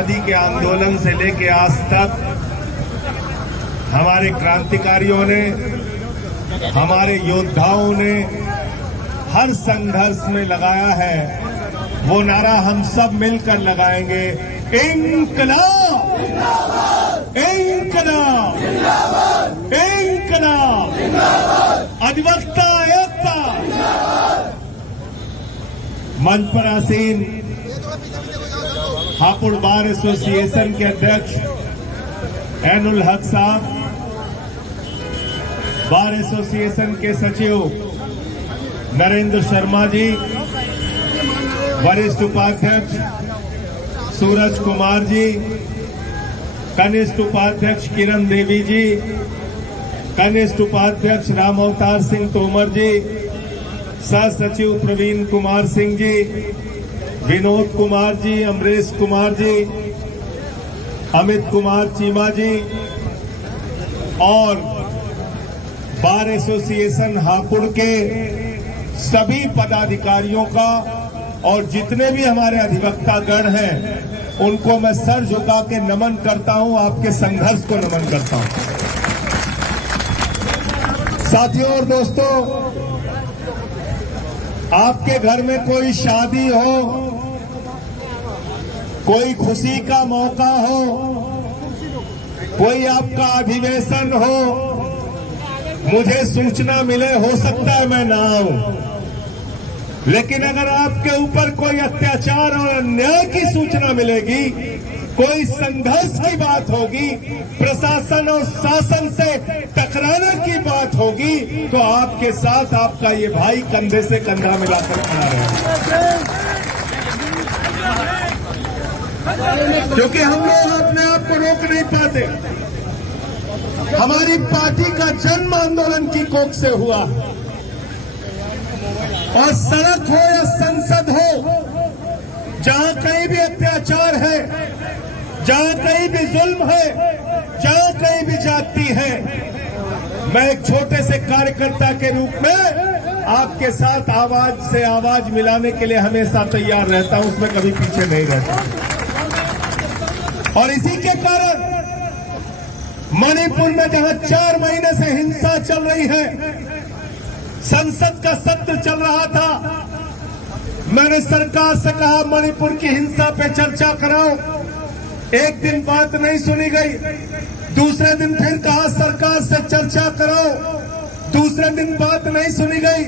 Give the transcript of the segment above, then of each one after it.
आजादी के आंदोलन से लेके आज तक हमारे क्रांतिकारियों ने, हमारे योद्धाओं ने हर संघर्ष में लगाया है, वो नारा हम सब मिलकर लगाएंगे, इंकलाब इंकलाब इंकलाब, अधिवक्ता एकता। मंच पर आसीन हापुड़ बार एसोसिएशन के अध्यक्ष ऐनुल हक साहब, बार एसोसिएशन के सचिव नरेंद्र शर्मा जी, वरिष्ठ उपाध्यक्ष सूरज कुमार जी, कनिष्ठ उपाध्यक्ष किरण देवी जी, कनिष्ठ उपाध्यक्ष राम अवतार सिंह तोमर जी, सह सचिव प्रवीण कुमार सिंह जी, विनोद कुमार जी, अमरीश कुमार जी, अमित कुमार चीमा जी और बार एसोसिएशन हापुड़ के सभी पदाधिकारियों का और जितने भी हमारे अधिवक्ता गण हैं, उनको मैं सर झुका के नमन करता हूं, आपके संघर्ष को नमन करता हूं। साथियों और दोस्तों, आपके घर में कोई शादी हो, कोई खुशी का मौका हो, कोई आपका अधिवेशन हो, मुझे सूचना मिले, हो सकता है मैं ना आऊं, लेकिन अगर आपके ऊपर कोई अत्याचार और अन्याय की सूचना मिलेगी, कोई संघर्ष की बात होगी, प्रशासन और शासन से टकराने की बात होगी, तो आपके साथ आपका ये भाई कंधे से कंधा मिलाकर खड़ा रहेगा। क्योंकि हम लोग अपने आप को रोक नहीं पाते। हमारी पार्टी का जन्म आंदोलन की कोख से हुआ, और सड़क हो या संसद हो, जहां कहीं भी अत्याचार है, जहां कहीं भी जुल्म है, जहां कहीं भी जाति है, मैं एक छोटे से कार्यकर्ता के रूप में आपके साथ आवाज से आवाज मिलाने के लिए हमेशा तैयार रहता हूं, उसमें कभी पीछे नहीं रहता। और इसी के कारण मणिपुर में जहां 4 महीने से हिंसा चल रही है, संसद का सत्र चल रहा था, मैंने सरकार से कहा मणिपुर की हिंसा पे चर्चा कराओ। एक दिन बात नहीं सुनी गई, दूसरे दिन फिर कहा सरकार से चर्चा कराओ, दूसरे दिन बात नहीं सुनी गई,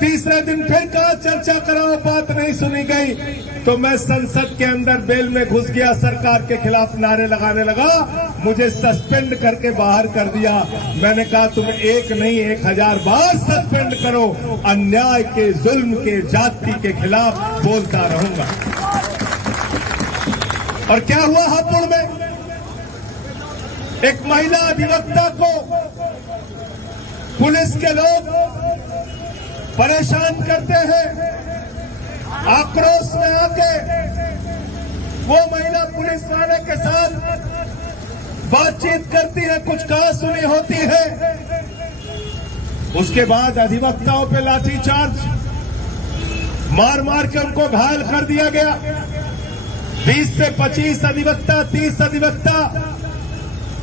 तीसरे दिन फिर कहा चर्चा कराओ, बात नहीं सुनी गई। तो मैं संसद के अंदर बेल में घुस गया, सरकार के खिलाफ नारे लगाने लगा, मुझे सस्पेंड करके बाहर कर दिया। मैंने कहा तुम एक नहीं 1000 बार सस्पेंड करो, अन्याय के, जुल्म के, जाति के खिलाफ बोलता रहूंगा। और क्या हुआ हापुड़ में? एक महिला अधिवक्ता को पुलिस के लोग परेशान करते हैं, आक्रोश में आके वो महिला पुलिस वाले के साथ बातचीत करती है, कुछ कहा सुनी होती है। उसके बाद अधिवक्ताओं पे लाठीचार्ज, मार मार के उनको घायल कर दिया गया। 20 से 25 अधिवक्ता, 30 अधिवक्ता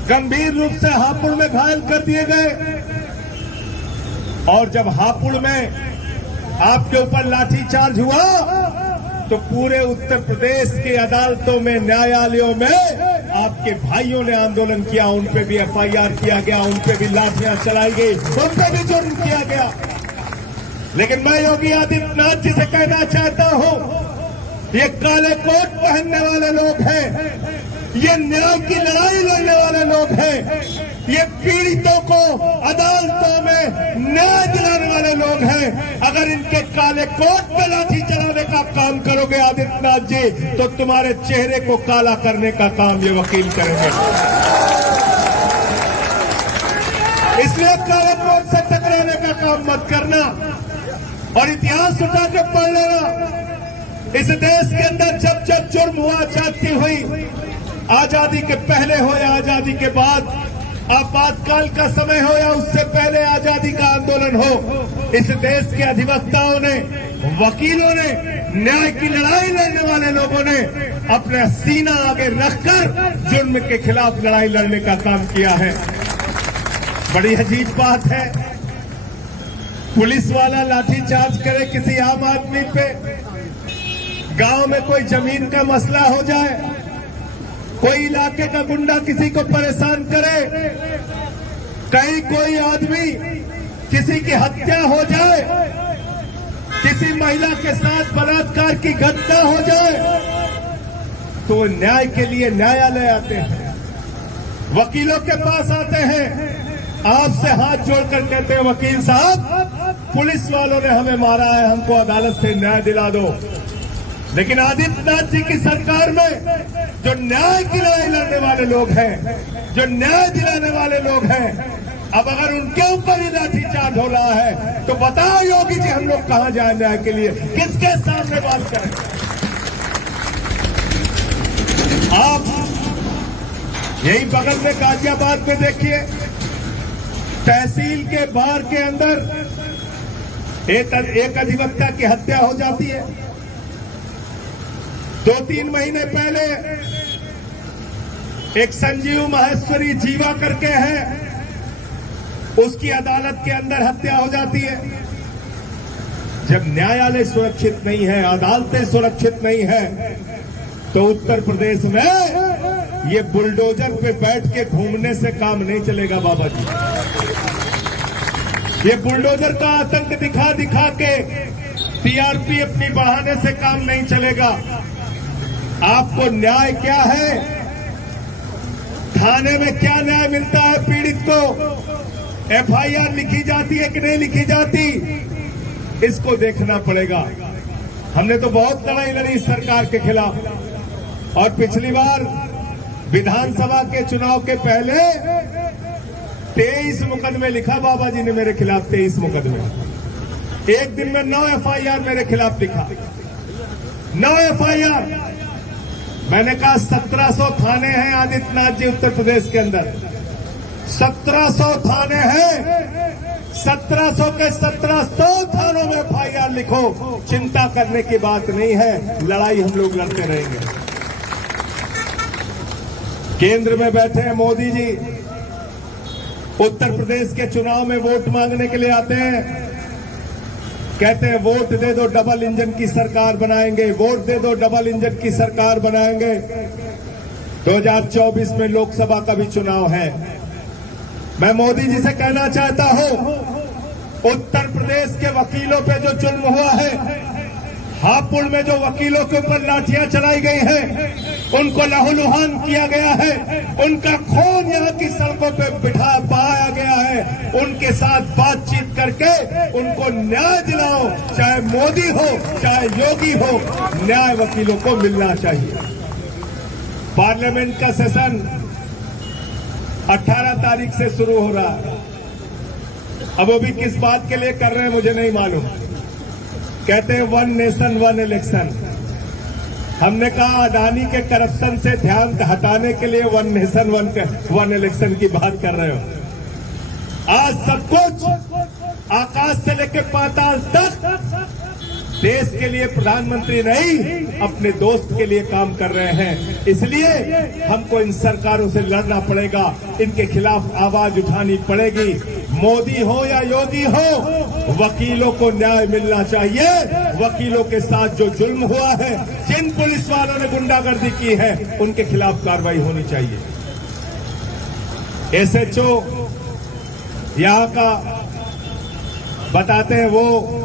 गंभीर रूप से हापुड़ में घायल कर दिए गए। और जब हापुड़ में आपके ऊपर लाठीचार्ज हुआ, तो पूरे उत्तर प्रदेश की अदालतों में, न्यायालयों में आपके भाइयों ने आंदोलन किया, उन पे भी FIR किया गया, उन पे भी लाठियां चलाई गई, उन पे भी जुर्म किया गया। लेकिन मैं योगी आदित्यनाथ जी से कहना चाहता हूं, ये काले कोट पहनने वाले लोग हैं, ये न्याय की लड़ाई लड़ने वाले लोग हैं, ये पीड़ितों को अदालतों में न्याय दिलाने वाले लोग हैं। अगर इनके काले कोट पे लाठी चलाने का काम करोगे आदित्यनाथ जी, तो तुम्हारे चेहरे को काला करने का काम ये वकील करेंगे। इसलिए काले कोट से टकराने का काम मत करना, और इतिहास उठा के पढ़ लेना। इस देश के अंदर जब जब जुर्म हुआ, जाति हुई, आजादी के पहले हो या आजादी के बाद, आपातकाल का समय हो या उससे पहले आजादी का आंदोलन हो, इस देश के अधिवक्ताओं ने, वकीलों ने न्याय की लड़ाई लड़ने वाले लोगों ने अपना सीना आगे रखकर जुर्म के खिलाफ लड़ाई लड़ने का काम किया है। बड़ी अजीब बात है, पुलिस वाला लाठीचार्ज करे किसी आम आदमी पे, गांव में कोई जमीन का मसला हो जाए, कोई इलाके का गुंडा किसी को परेशान करे, कहीं कोई आदमी किसी की हत्या हो जाए, किसी महिला के साथ बलात्कार की घटना हो जाए, तो न्याय के लिए न्यायालय आते हैं, वकीलों के पास आते हैं, आपसे हाथ जोड़कर कहते हैं वकील साहब पुलिस वालों ने हमें मारा है, हमको अदालत से न्याय दिला दो। लेकिन आदित्यनाथ जी की सरकार में जो न्याय की लड़ाई लड़ने वाले लोग हैं, जो न्याय दिलाने वाले लोग हैं, अब अगर उनके ऊपर ही लाठीचार्ज हो रहा है तो बताओ योगी जी हम लोग कहां जाए न्याय के लिए, किसके सामने बात करें? आप यही बगल में गाजियाबाद में देखिए, तहसील के बाहर के अंदर एक अधिवक्ता की हत्या हो जाती है। 2-3 महीने पहले एक संजीव माहेश्वरी जीवा करके है, उसकी अदालत के अंदर हत्या हो जाती है। जब न्यायालय सुरक्षित नहीं है, अदालतें सुरक्षित नहीं है, तो उत्तर प्रदेश में ये बुलडोजर पे बैठ के घूमने से काम नहीं चलेगा बाबा जी। ये बुलडोजर का आतंक दिखा दिखा के टीआरपी अपनी बढ़ाने से काम नहीं चलेगा। आपको न्याय क्या है, थाने में क्या न्याय मिलता है पीड़ित को, एफआईआर लिखी जाती है कि नहीं लिखी जाती, इसको देखना पड़ेगा। हमने तो बहुत लड़ाई लड़ी सरकार के खिलाफ, और पिछली बार विधानसभा के चुनाव के पहले 23 मुकदमे लिखा बाबा जी ने मेरे खिलाफ, 23 मुकदमे। एक दिन में 9 एफआईआर मेरे खिलाफ लिखा, 9 एफआईआर। मैंने कहा 1700 थाने हैं आदित्यनाथ जी उत्तर प्रदेश के अंदर, 1700 थाने हैं, 1700 के 1700 थानों में एफआईआर लिखो। चिंता करने की बात नहीं है, लड़ाई हम लोग लड़ते रहेंगे। केंद्र में बैठे हैं मोदी जी, उत्तर प्रदेश के चुनाव में वोट मांगने के लिए आते हैं, कहते हैं वोट दे दो डबल इंजन की सरकार बनाएंगे, वोट दे दो डबल इंजन की सरकार बनाएंगे। 2024 में लोकसभा का भी चुनाव है। मैं मोदी जी से कहना चाहता हूं, उत्तर प्रदेश के वकीलों पे जो जुल्म हुआ है, हापुड़ में जो वकीलों के ऊपर लाठियां चलाई गई हैं, उनको लहूलुहान किया गया है, उनका खून यहाँ की सड़कों पे बहाया गया है, उनके साथ बातचीत करके उनको न्याय दिलाओ। चाहे मोदी हो चाहे योगी हो, न्याय वकीलों को मिलना चाहिए। पार्लियामेंट का सेशन 18 तारीख से शुरू हो रहा है। अब वो भी किस बात के लिए कर रहे हैं मुझे नहीं मालूम। कहते हैं 1 नेशन 1 इलेक्शन। हमने कहा अडानी के करप्शन से ध्यान हटाने के लिए 1 नेशन 1 इलेक्शन की बात कर रहे हो। आज सब कुछ आकाश से लेकर पाताल तक देश के लिए प्रधानमंत्री नहीं, अपने दोस्त के लिए काम कर रहे हैं। इसलिए हमको इन सरकारों से लड़ना पड़ेगा, इनके खिलाफ आवाज उठानी पड़ेगी। मोदी हो या योगी हो, वकीलों को न्याय मिलना चाहिए। वकीलों के साथ जो जुल्म हुआ है, जिन पुलिस वालों ने गुंडागर्दी की है, उनके खिलाफ कार्रवाई होनी चाहिए। एसएचओ यहां का बताते हैं, वो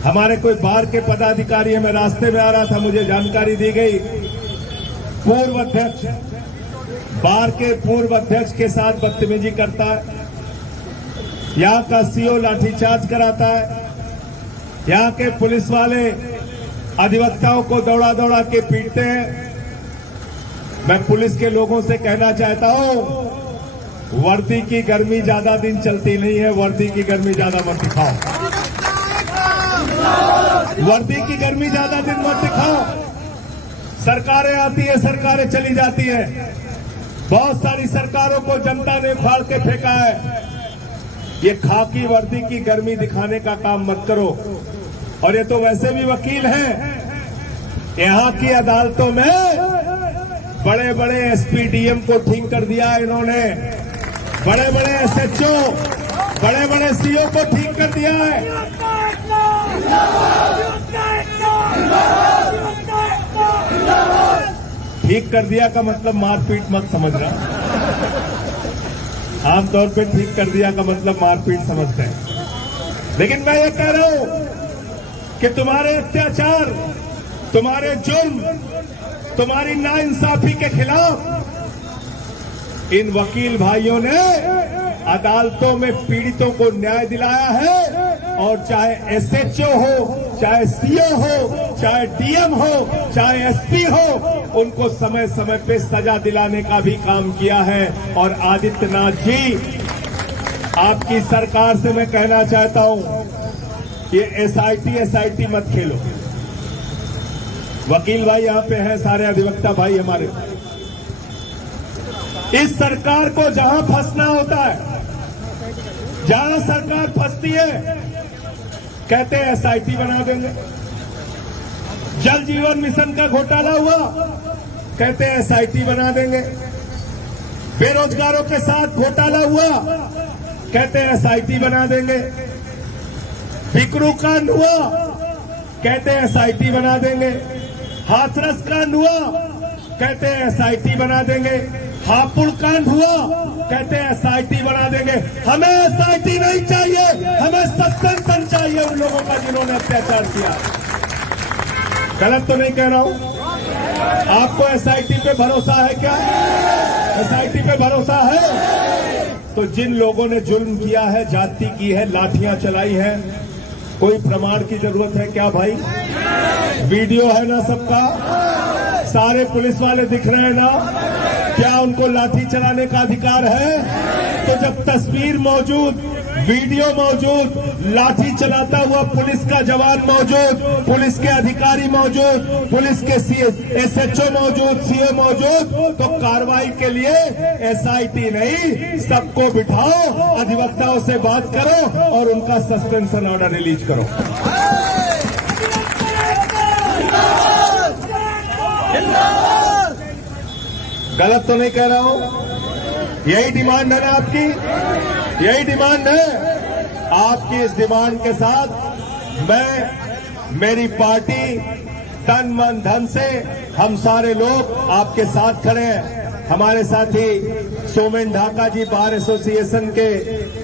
हमारे कोई बार के पदाधिकारी है, मैं रास्ते में आ रहा था, मुझे जानकारी दी गई, पूर्व अध्यक्ष बार के पूर्व अध्यक्ष के साथ बदतमीजी करता है, यहां का सीओ लाठीचार्ज कराता है, यहां के पुलिस वाले अधिवक्ताओं को दौड़ा दौड़ा के पीटते हैं। मैं पुलिस के लोगों से कहना चाहता हूं, वर्दी की गर्मी ज्यादा दिन चलती नहीं है, वर्दी की गर्मी ज्यादा मत दिखाओ, वर्दी की गर्मी ज्यादा दिन मत दिखाओ। सरकारें आती है, सरकारें चली जाती है, बहुत सारी सरकारों को जनता ने फाड़ के फेंका है। ये खाकी वर्दी की गर्मी दिखाने का काम मत करो। और ये तो वैसे भी वकील हैं। यहां की अदालतों में बड़े बड़े एसपी डीएम को ठीक कर दिया इन्होंने, बड़े बड़े एसएचओ, बड़े बड़े सीओ को ठीक कर दिया है। ठीक कर दिया का मतलब मारपीट मत समझना। आमतौर पे ठीक कर दिया का मतलब मारपीट समझते हैं, लेकिन मैं ये कह रहा हूं कि तुम्हारे अत्याचार, तुम्हारे जुर्म, तुम्हारी नाइंसाफी के खिलाफ इन वकील भाइयों ने अदालतों में पीड़ितों को न्याय दिलाया है। और चाहे एसएचओ हो, चाहे सीओ हो, चाहे डीएम हो, चाहे एसपी हो, उनको समय समय पे सजा दिलाने का भी काम किया है। और आदित्यनाथ जी, आपकी सरकार से मैं कहना चाहता हूं, ये एसआईटी मत खेलो। वकील भाई यहां पे हैं, सारे अधिवक्ता भाई हमारे। इस सरकार को जहां फंसना होता है, जहां सरकार फंसती है, कहते हैं एसआईटी बना देंगे। जल जीवन मिशन का घोटाला हुआ, कहते हैं एसआईटी बना देंगे। बेरोजगारों के साथ घोटाला हुआ, कहते हैं एसआईटी बना देंगे। बिकरू कांड हुआ, कहते हैं एसआईटी बना देंगे। हाथरस कांड हुआ, कहते हैं एसआईटी बना देंगे। हापुड़ कांड हुआ, कहते हैं एसआईटी बना देंगे। हमें एसआईटी नहीं चाहिए, हमें सस्पेंशन चाहिए उन लोगों का जिन्होंने अत्याचार किया। गलत तो नहीं कह रहा हूं? आपको एसआईटी पे भरोसा है क्या? एसआईटी पे भरोसा है? तो जिन लोगों ने जुल्म किया है, जाति की है, लाठियां चलाई है, कोई प्रमाण की जरूरत है क्या भाई? वीडियो है ना सबका, सारे पुलिस वाले दिख रहे हैं ना, क्या उनको लाठी चलाने का अधिकार है? तो जब तस्वीर मौजूद, वीडियो मौजूद, लाठी चलाता हुआ पुलिस का जवान मौजूद, पुलिस के अधिकारी मौजूद, पुलिस के एसएचओ मौजूद, सीओ मौजूद, तो कार्रवाई के लिए एसआईटी नहीं, सबको बिठाओ, अधिवक्ताओं से बात करो और उनका सस्पेंशन ऑर्डर रिलीज करो। गलत तो नहीं कह रहा हूं? यही डिमांड है ना आपकी? यही डिमांड है आपकी। इस डिमांड के साथ मैं, मेरी पार्टी तन मन धन से, हम सारे लोग आपके साथ खड़े हैं। हमारे साथी सोमेन ढाका जी बार एसोसिएशन के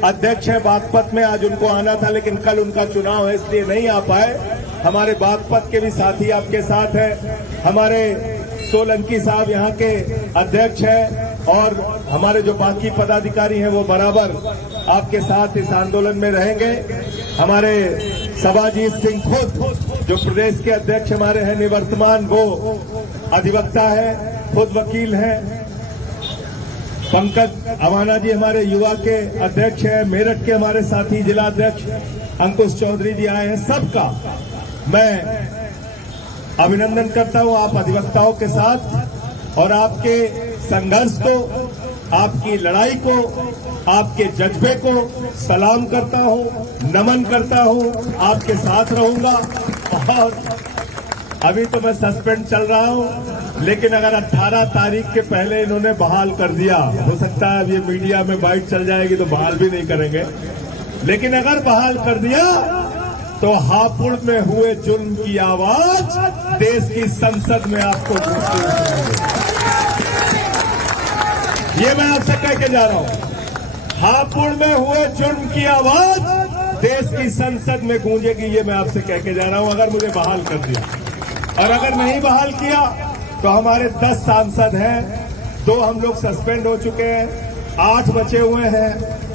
अध्यक्ष हैं बागपत में, आज उनको आना था लेकिन कल उनका चुनाव है इसलिए नहीं आ पाए। हमारे बागपत के भी साथी आपके साथ हैं। हमारे सोलंकी साहब यहाँ के अध्यक्ष हैं और हमारे जो बाकी पदाधिकारी हैं वो बराबर आपके साथ इस आंदोलन में रहेंगे। हमारे सभाजीत सिंह खुद जो प्रदेश के अध्यक्ष हमारे हैं निवर्तमान, वो अधिवक्ता है, खुद वकील हैं। पंकज अवाना जी हमारे युवा के अध्यक्ष हैं। मेरठ के हमारे साथी जिला अध्यक्ष अंकुश चौधरी जी आए हैं। सबका मैं अभिनंदन करता हूं आप अधिवक्ताओं के साथ, और आपके संघर्ष को, आपकी लड़ाई को, आपके जज्बे को सलाम करता हूं, नमन करता हूं, आपके साथ रहूंगा। और अभी तो मैं सस्पेंड चल रहा हूं, लेकिन अगर 18 तारीख के पहले इन्होंने बहाल कर दिया, हो सकता है अब ये मीडिया में बाइट चल जाएगी तो बहाल भी नहीं करेंगे, लेकिन अगर बहाल कर दिया तो हापुड़ में हुए जुल्म की आवाज देश की संसद में आपको गूंजती हुई सुनाई। ये मैं आपसे कह के जा रहा हूं, हापुड़ में हुए जुल्म की आवाज देश की संसद में गूंजेगी, ये मैं आपसे कह के जा रहा हूं, अगर मुझे बहाल कर दिया। और अगर नहीं बहाल किया तो हमारे 10 सांसद हैं, 2 हम लोग सस्पेंड हो चुके हैं, 8 बचे हुए हैं।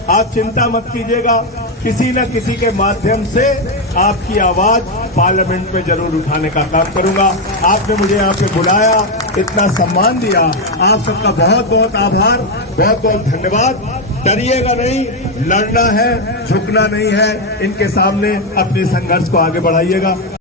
आप चिंता मत कीजिएगा, किसी न किसी के माध्यम से आपकी आवाज पार्लियामेंट में जरूर उठाने का काम करूंगा। आपने मुझे यहाँ पे बुलाया, इतना सम्मान दिया, आप सबका बहुत बहुत आभार, बहुत बहुत धन्यवाद। डरिएगा नहीं, लड़ना है, झुकना नहीं है, इनके सामने अपने संघर्ष को आगे बढ़ाइएगा।